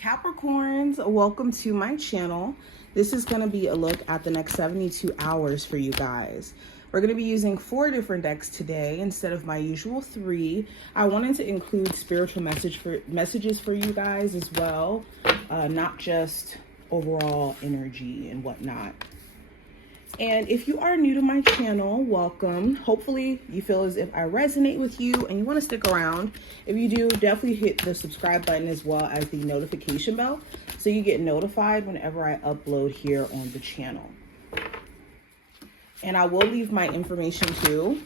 Capricorns, welcome to my channel. This is going to be a look at the next 72 hours for you guys. We're going to be using 4 different decks today instead of my usual 3. I wanted to include spiritual messages for you guys as well, not just overall energy and whatnot. And if you are new to my channel, welcome. Hopefully you feel as if I resonate with you and you want to stick around. If you do, definitely hit the subscribe button as well as the notification bell so you get notified whenever I upload here on the channel. And I will leave my information too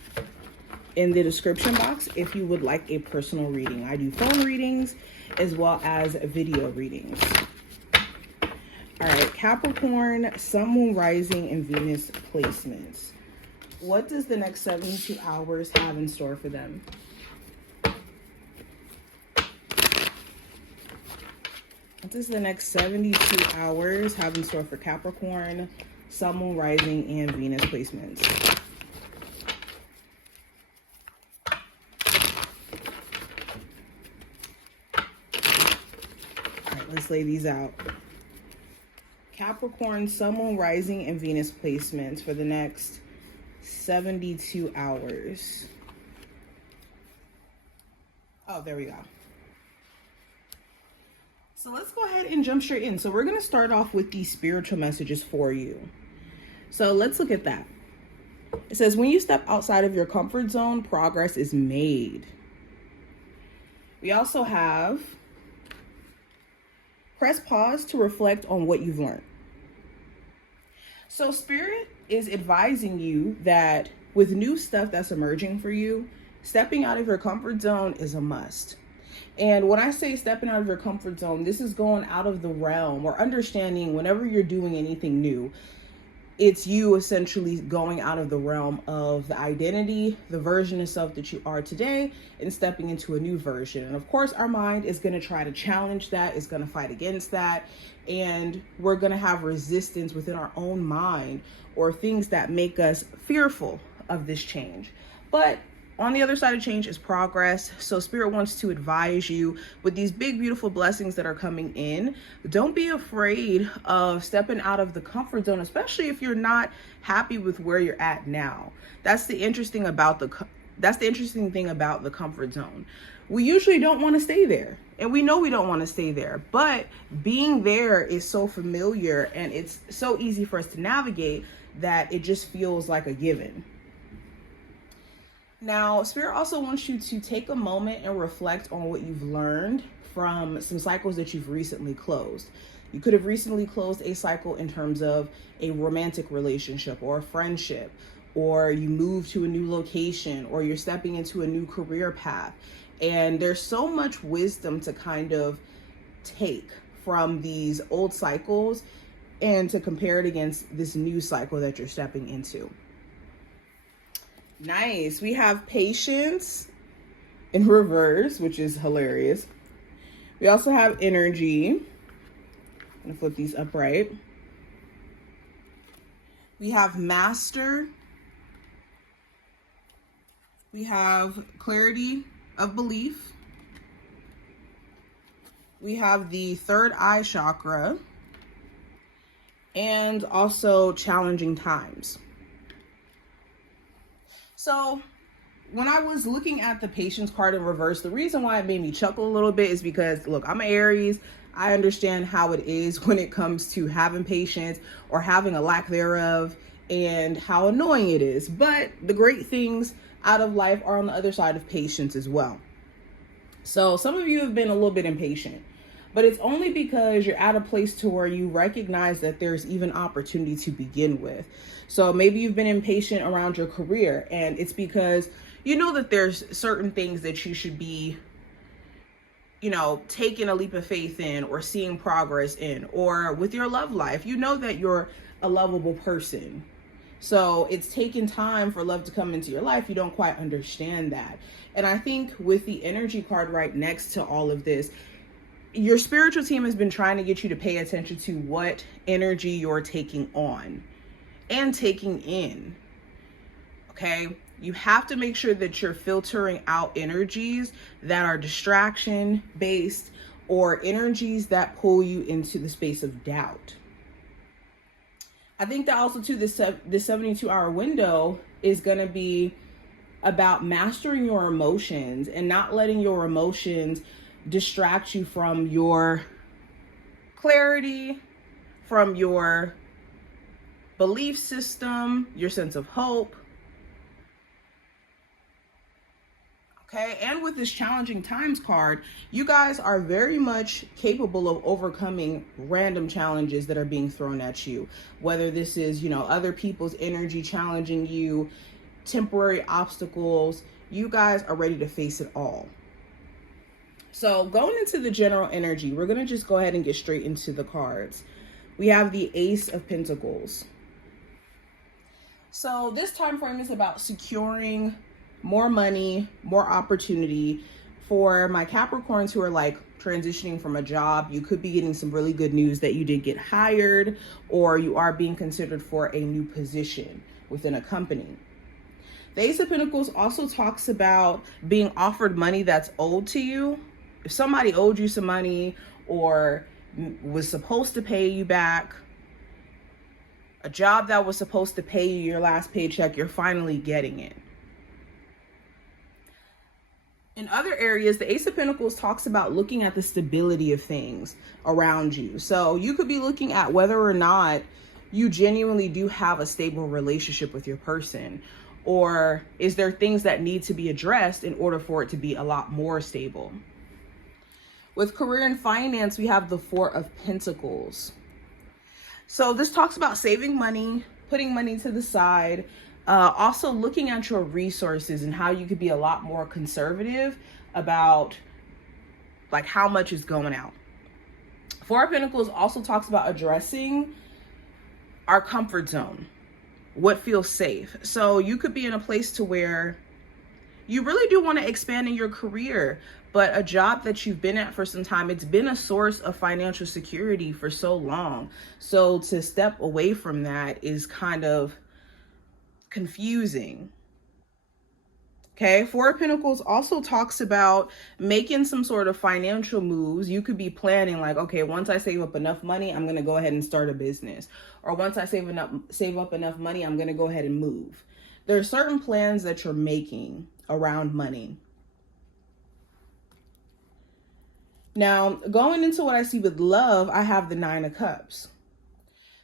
in the description box if you would like a personal reading. I do phone readings as well as video readings. All right, Capricorn, Sun, Moon, Rising, and Venus placements. What does the next 72 hours have in store for them? What does the next 72 hours have in store for Capricorn, Sun, Moon, Rising, and Venus placements? All right, let's lay these out. Capricorn, Sun, Moon, Rising, and Venus placements for the next 72 hours. Oh, there we go. So let's go ahead and jump straight in. So we're going to start off with these spiritual messages for you. So let's look at that. It says, when you step outside of your comfort zone, progress is made. We also have, press pause to reflect on what you've learned. So Spirit is advising you that with new stuff that's emerging for you, stepping out of your comfort zone is a must. And when I say stepping out of your comfort zone, this is going out of the realm or understanding whenever you're doing anything new, it's you essentially going out of the realm of the identity, the version of self that you are today, and stepping into a new version. And of course, our mind is going to try to challenge that, is going to fight against that, and we're going to have resistance within our own mind or things that make us fearful of this change. But on the other side of change is progress. So Spirit wants to advise you with these big, beautiful blessings that are coming in. Don't be afraid of stepping out of the comfort zone, especially if you're not happy with where you're at now. That's the interesting thing about the comfort zone. We usually don't want to stay there, and we know we don't want to stay there, but being there is so familiar and it's so easy for us to navigate that it just feels like a given. Now, Spirit also wants you to take a moment and reflect on what you've learned from some cycles that you've recently closed. You could have recently closed a cycle in terms of a romantic relationship or a friendship, or you moved to a new location, or you're stepping into a new career path. And there's so much wisdom to kind of take from these old cycles and to compare it against this new cycle that you're stepping into. Nice. We have patience in reverse, which is hilarious. We also have energy. I'm going to flip these upright. We have master. We have clarity of belief. We have the third eye chakra. And also challenging times. So when I was looking at the patience card in reverse, the reason why it made me chuckle a little bit is because, look, I'm an Aries. I understand how it is when it comes to having patience or having a lack thereof and how annoying it is. But the great things out of life are on the other side of patience as well. So some of you have been a little bit impatient, but it's only because you're at a place to where you recognize that there's even opportunity to begin with. So maybe you've been impatient around your career, and it's because you know that there's certain things that you should be, taking a leap of faith in or seeing progress in, or with your love life, you know that you're a lovable person. So it's taken time for love to come into your life. You don't quite understand that. And I think with the energy card right next to all of this, your spiritual team has been trying to get you to pay attention to what energy you're taking on and taking in. Okay, you have to make sure that you're filtering out energies that are distraction based or energies that pull you into the space of doubt. I think that also too, this 72-hour window is going to be about mastering your emotions and not letting your emotions distract you from your clarity, from your belief system, your sense of hope. Okay, and with this challenging times card, you guys are very much capable of overcoming random challenges that are being thrown at you. Whether this is, other people's energy challenging you, temporary obstacles, you guys are ready to face it all. So going into the general energy, we're going to just go ahead and get straight into the cards. We have the Ace of Pentacles. So this time frame is about securing more money, more opportunity. For my Capricorns who are like transitioning from a job, you could be getting some really good news that you did get hired, or you are being considered for a new position within a company. The Ace of Pentacles also talks about being offered money that's owed to you. If somebody owed you some money or was supposed to pay you back, a job that was supposed to pay you your last paycheck, you're finally getting it. In other areas, the Ace of Pentacles talks about looking at the stability of things around you. So you could be looking at whether or not you genuinely do have a stable relationship with your person, or is there things that need to be addressed in order for it to be a lot more stable. With career and finance, we have the Four of Pentacles. So this talks about saving money, putting money to the side, also looking at your resources and how you could be a lot more conservative about like how much is going out. Four of Pentacles also talks about addressing our comfort zone, what feels safe. So you could be in a place to where you really do want to expand in your career, but a job that you've been at for some time, it's been a source of financial security for so long. So to step away from that is kind of confusing. Okay, Four of Pentacles also talks about making some sort of financial moves. You could be planning like, okay, once I save up enough money, I'm going to go ahead and start a business. Or once I save up enough money, I'm going to go ahead and move. There are certain plans that you're making around money. Now, going into what I see with love, I have the Nine of Cups.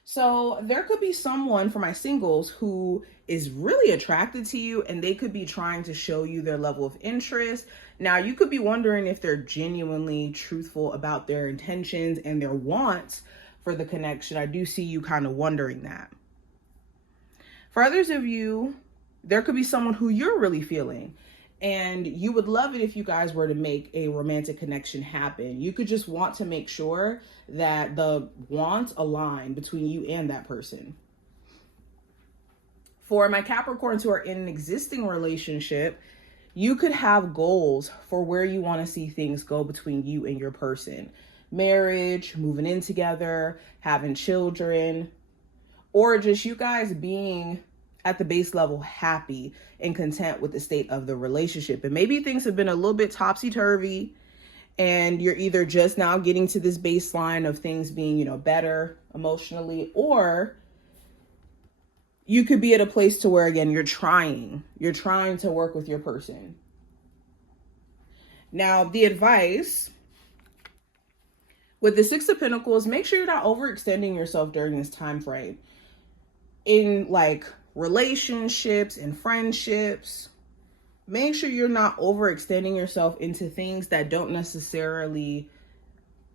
So there could be someone, for my singles, who is really attracted to you, and they could be trying to show you their level of interest. Now, you could be wondering if they're genuinely truthful about their intentions and their wants for the connection. I do see you kind of wondering that. For others of you, there could be someone who you're really feeling, and you would love it if you guys were to make a romantic connection happen. You could just want to make sure that the wants align between you and that person. For my Capricorns who are in an existing relationship, you could have goals for where you want to see things go between you and your person. Marriage, moving in together, having children, or just you guys being at the base level happy and content with the state of the relationship. And maybe things have been a little bit topsy-turvy, and you're either just now getting to this baseline of things being, better emotionally, or you could be at a place to where, again, you're trying to work with your person. Now, the advice with the Six of Pentacles, make sure you're not overextending yourself during this time frame. In like relationships and friendships, make sure you're not overextending yourself into things that don't necessarily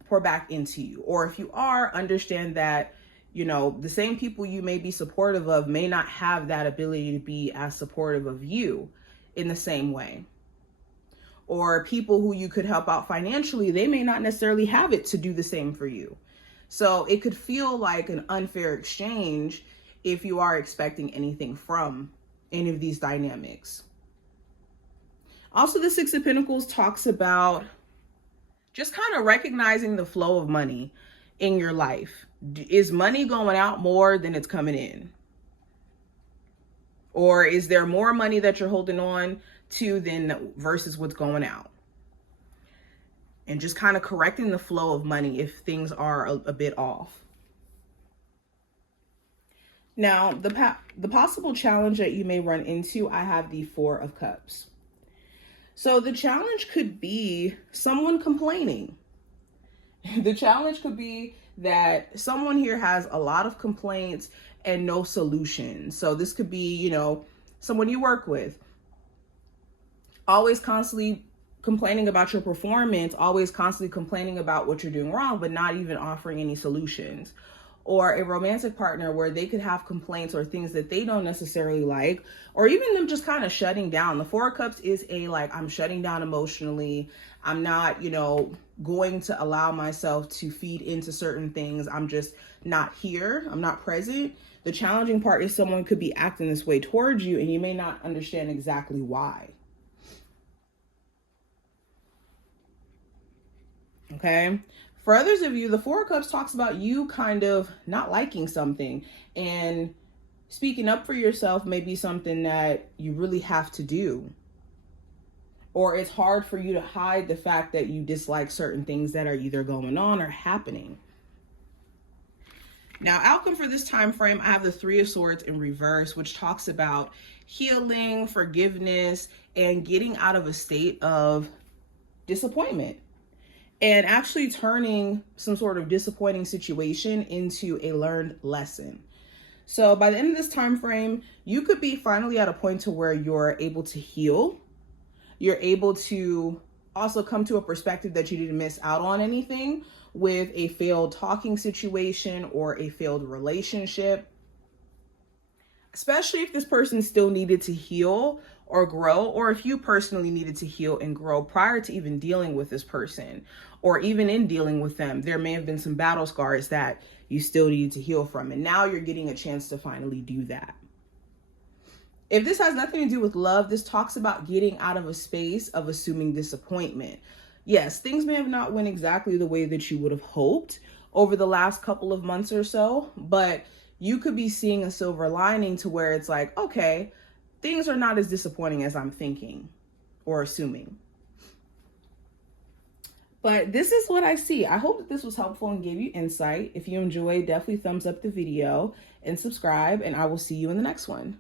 pour back into you. Or if you are, understand that, the same people you may be supportive of may not have that ability to be as supportive of you in the same way. Or people who you could help out financially, they may not necessarily have it to do the same for you. So it could feel like an unfair exchange if you are expecting anything from any of these dynamics. Also, the Six of Pentacles talks about just kind of recognizing the flow of money in your life. Is money going out more than it's coming in? Or is there more money that you're holding on to than versus what's going out? and just kind of correcting the flow of money if things are a bit off. Now, the possible challenge that you may run into, I have the Four of Cups. So the challenge could be someone complaining. The challenge could be that someone here has a lot of complaints and no solutions. So this could be, you know, someone you work with, always constantly complaining about your performance, always constantly complaining about what you're doing wrong, but not even offering any solutions. Or a romantic partner where they could have complaints or things that they don't necessarily like, or even them just kind of shutting down. The Four of Cups is I'm shutting down emotionally. I'm not, you know, going to allow myself to feed into certain things. I'm just not here. I'm not present. The challenging part is someone could be acting this way towards you and you may not understand exactly why. Okay. For others of you, the Four of Cups talks about you kind of not liking something, and speaking up for yourself may be something that you really have to do. Or it's hard for you to hide the fact that you dislike certain things that are either going on or happening. Now, outcome for this time frame, I have the Three of Swords in reverse, which talks about healing, forgiveness, and getting out of a state of disappointment. And actually turning some sort of disappointing situation into a learned lesson. So by the end of this time frame, you could be finally at a point to where you're able to heal. You're able to also come to a perspective that you didn't miss out on anything with a failed talking situation or a failed relationship. Especially if this person still needed to heal or grow, or if you personally needed to heal and grow prior to even dealing with this person, or even in dealing with them, there may have been some battle scars that you still needed to heal from. And now you're getting a chance to finally do that. If this has nothing to do with love, this talks about getting out of a space of assuming disappointment. Yes, things may have not went exactly the way that you would have hoped over the last couple of months or so, but you could be seeing a silver lining to where it's like, okay, things are not as disappointing as I'm thinking or assuming. But this is what I see. I hope that this was helpful and gave you insight. If you enjoyed, definitely thumbs up the video and subscribe, and I will see you in the next one.